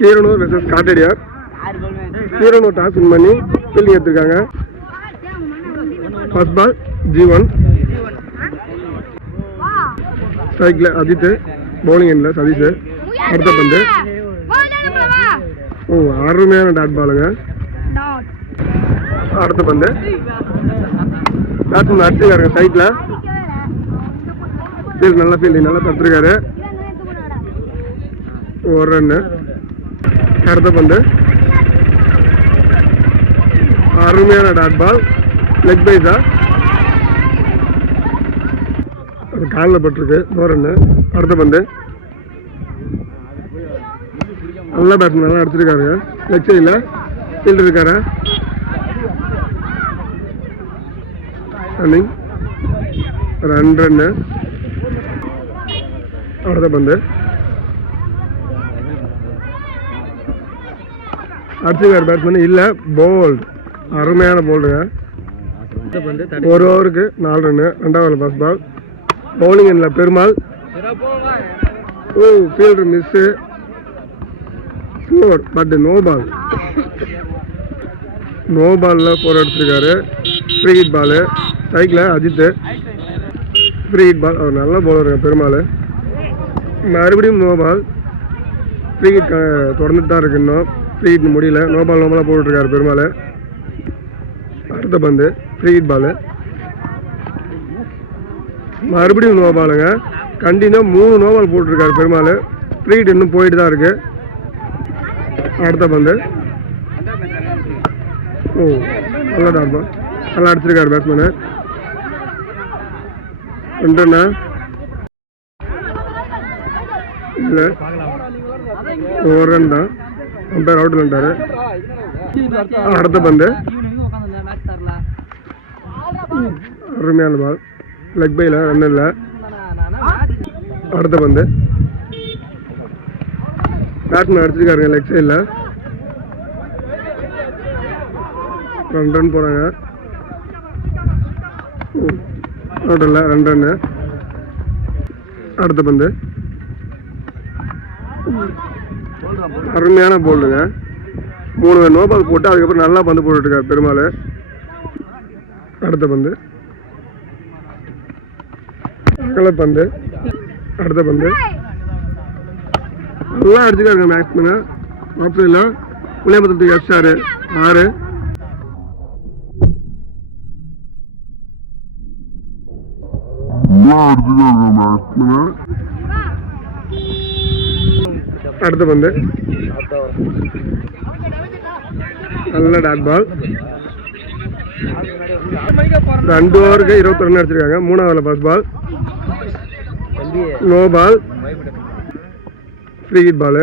Keeranur versus Kattadiyar. Keeranur toss win பண்ணி fielding எடுத்திருக்காங்க. First ball G1. ஸ்ட்ரைக்கில் அஜித், பவுலிங் எண்ணில் சதீஷ். அடுத்த பந்து அருமையான டாட் பாலுங்க. அடுத்த பந்து பேட்ஸ்மேன் அடிச்சிருக்காருங்க சைட்ல. ஃபீல்டு நல்லா ஃபீல்டிங் நல்லா தடுத்துருக்காரு. ஒரு ரன்னு. அடுத்த பந்து அருமையான டாட் பால், லெக் பைஸா அது காலில் பட்டிருக்கு. ஒரு ரன்னு. அடுத்த பந்து நல்ல பேட்ஸ்மேன் நல்லா அடிச்சிருக்காரு. லெக் சைடில் ஃபீல்டு இருக்காரு. Running 2 run. அடுத்த பந்து அடிச்சிருக்காரு பேட்ஸ்மேன் இல்லை, போல்டு. அருமையான போல்டுங்க. ஒரு ஓவருக்கு 4 ரன்னு. ரெண்டாவது ஃபர்ஸ்ட் பால் பவுலிங் எண்ணில் Perumal. Fielder miss, four. But no ball. No பாலில் 4 அடிச்சிருக்காரு. Free hit ball. ஸ்ட்ரைக்கில் அஜித், ஃப்ரீ ஹிட் பால். அவர் நல்ல பவுலருங்க பெருமாள். மறுபடியும் நோ பால். ஃப்ரீ ஹிட் தொடர்ந்துட்டு தான் இருக்கு. இன்னும் ஃப்ரீ ஹிட் முடியல. நோ பாலாக போட்டுருக்காரு பெருமாள். அடுத்த பந்து ஃப்ரீ ஹிட் பாலு. மறுபடியும் நோ பாலுங்க. கண்டினியூ 3 நோ பால் போட்டிருக்காரு பெருமாள். ஃப்ரீ ஹிட் இன்னும் போயிட்டு தான் இருக்கு. அடுத்த பந்து நல்லா டாட் பால், நல்லா அடிச்சிருக்காரு பேட்ஸ்மேனு. 2 ரன்னா இல்லை, 1 ரன் தான். அம்பையர் அவுட் பண்ணிட்டாரு. அடுத்த பந்து அருமையான பால், லெக் பையில், ரன் இல்லை. அடுத்த பந்து பேட்ஸ்மேன் அடிச்சிருக்காருங்க லெக் சைடில். 2 ரன் போகிறாங்க. அவுட் இல்லை, 2 ரன்னு. அடுத்த பந்து அருமையான போல்டுங்க. 3 நோ பால் போட்டு அதுக்கப்புறம் நல்லா பந்து போட்டுருக்காரு பெருமாள். அடுத்த பந்து அகல பந்து. அடுத்த பந்து நல்லா அடிச்சுக்காருங்க மேக்ஸ்மேனு. ஆப்ஷன் இல்லை, புளியம்பத்தத்துக்கு எஃப்ஆர் 6. அடுத்த பந்து நல்ல டாட் பால். 2 ஓவருக்கு 20 ரன் அடிச்சிருக்காங்க. 3வது first ball no ball, free hit ball.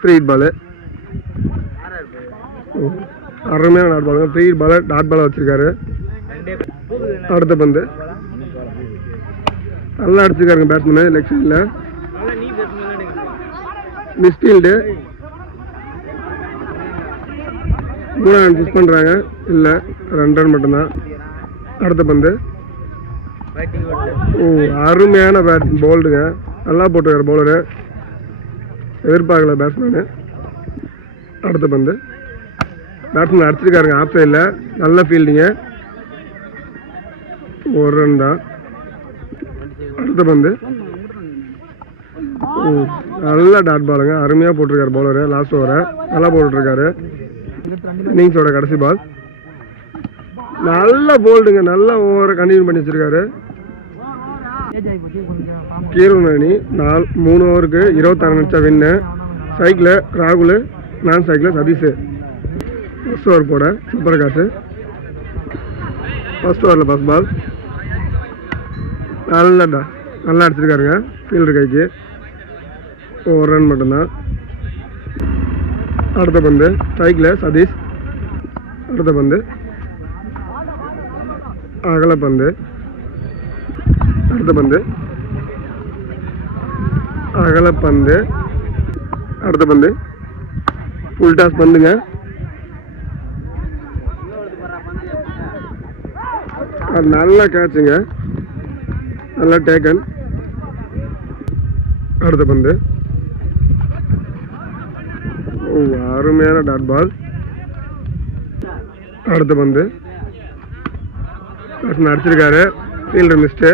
Free hit ball அருமையான டாட் பாலுங்க. ஃப்ரீ ஹிட் பாலை டாட் பாலை வச்சிருக்காரு. அடுத்த பந்து நல்லா அடிச்சிருக்காருங்க பேட்ஸ்மேனு லெக் சைடில். மிஸ்ஃபீல்டு 3 ரன் மிஸ் பண்ணுறாங்க. இல்லை, 2 ரன் மட்டும்தான். அடுத்த பந்து அருமையான போல்டுங்க. நல்லா போட்டுருக்காரு பவுலரு, எதிர்பார்க்கல பேட்ஸ்மேனு. அடுத்த பந்து பேட்ஸ்மேன் அடிச்சிருக்காருங்க ஆஃப் சைடில். நல்ல ஃபீல்டிங்கு, 1 ரன் தான். அடுத்த பந்து நல்ல டாட் பாலுங்க. அருமையாக போட்டிருக்காரு பவுலரு. லாஸ்ட் ஓவரை நல்லா போட்டுருக்காரு. இன்னிங்ஸோட கடைசி பால் நல்ல போல்டுங்க. நல்ல ஓவரை கண்டினியூ பண்ணி வச்சிருக்காரு. கீரனூர் அணி 3 ஓவருக்கு 26 ரன் அடிச்சா வின்னு. சைக்கிள் ராகுல், நான் சைக்கிள் சதீஷ். ஃபர்ஸ்ட் ஓவர் போட சூப்பர் காசு. ஃபர்ஸ்ட் ஓவரில் ஃபர்ஸ்ட் பால் நல்லா அடிச்சிருக்காருங்க ஃபீல்டர் கைக்கு. 1 ரன் மட்டும்தான். அடுத்த பந்து சைக்கிள் சதீஷ். அடுத்த பந்து அகல பந்து. அடுத்த பந்து அகல பந்து. அடுத்த பந்து ஃபுல் டாஸ் பந்துங்க. அது நல்லா கேட்சுங்க, நல்லா டேக்கன். அடுத்த பந்து அருமையான டாட் பால். அடுத்த பந்து அடிச்சிருக்காரு, ஃபீல்டர் மிஸ்டு.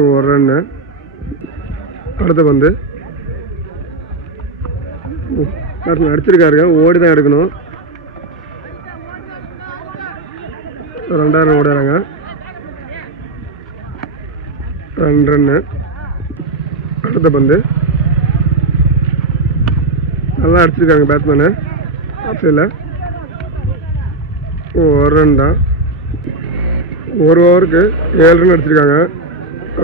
ஒரு ரன்னு. அடுத்த பந்து அடிச்சிருக்காருங்க, ஓடி தான் எடுக்கணும். 2 ஓடுறாங்க. 2 ரன்னு. அடுத்த பந்து நல்லா அடிச்சிருக்காங்க பேட்ஸ்மேனு. ஆப்ஷனில் 1 ரன் தான். 1 ஓவருக்கு 7 ரன் அடிச்சிருக்காங்க.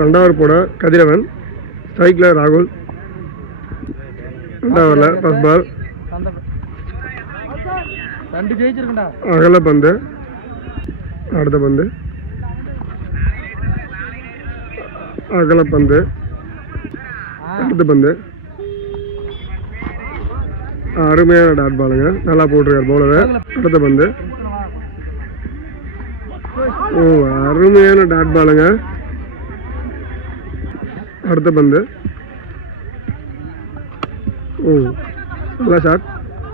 2 ஓவர் போட கதிரவன், ஸ்ட்ரைக்கில் ராகுல். 2 ஓவரில் ஃபர்ஸ்ட் பால். அகல பந்து. அடுத்த பந்து அகல பந்து. அடுத்த பந்து அருமையான டாட் பாலுங்க, நல்லா போட்டிருக்காரு பவுலர். அடுத்த பந்து அருமையான டாட் பாலுங்க. அடுத்த பந்து நல்ல ஷாட்,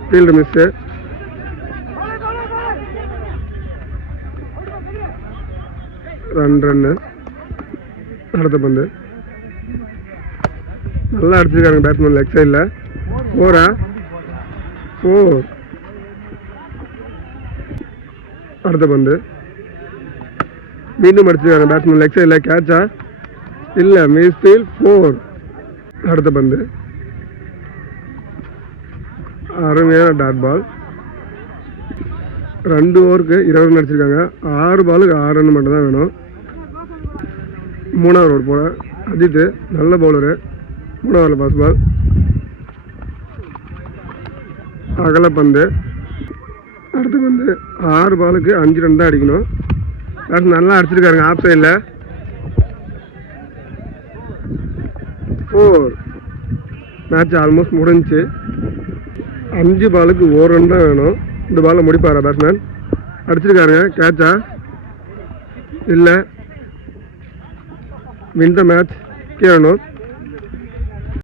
ஃபீல்டு மிஸ்ஸு. ரன்னு. அடுத்த பந்து நல்லா அடிச்சிருக்காங்க பேட்ஸ்மேன் லெக் சைடில். 4. அடுத்த பந்து மீண்டும் அடிச்சிருக்காங்க பேட்ஸ்மேன் லெக் சைடில். கேட்சா இல்லை, மிஸ் ஃபீல்ட். 4. அடுத்த பந்து அருமையான டாட் பால். 2 ஓவருக்கு 20 ரன் அடிச்சிருக்காங்க. 6 பாலுக்கு 6 ரன் மட்டும் தான் வேணும். 3வது ஓவர் போட அஜித், நல்ல பவுலரு. 3வது ஓவரில் ஃபர்ஸ்ட் பால். அகல பந்து. அடுத்த பந்து 6 பாலுக்கு 5 ரன் தான் அடிக்கணும். நல்லா அடிச்சிருக்காருங்க ஆஃப் சைடில். 4. மேட்ச் ஆல்மோஸ்ட் முடிஞ்சு. 5 பாலுக்கு 1 ரன் தான் வேணும். இந்த பாலில் முடிப்பாரா பேட்ஸ்மேன்? அடிச்சிருக்காருங்க. கேட்சா இல்லை, வின் த மேட்ச் கேரணும்.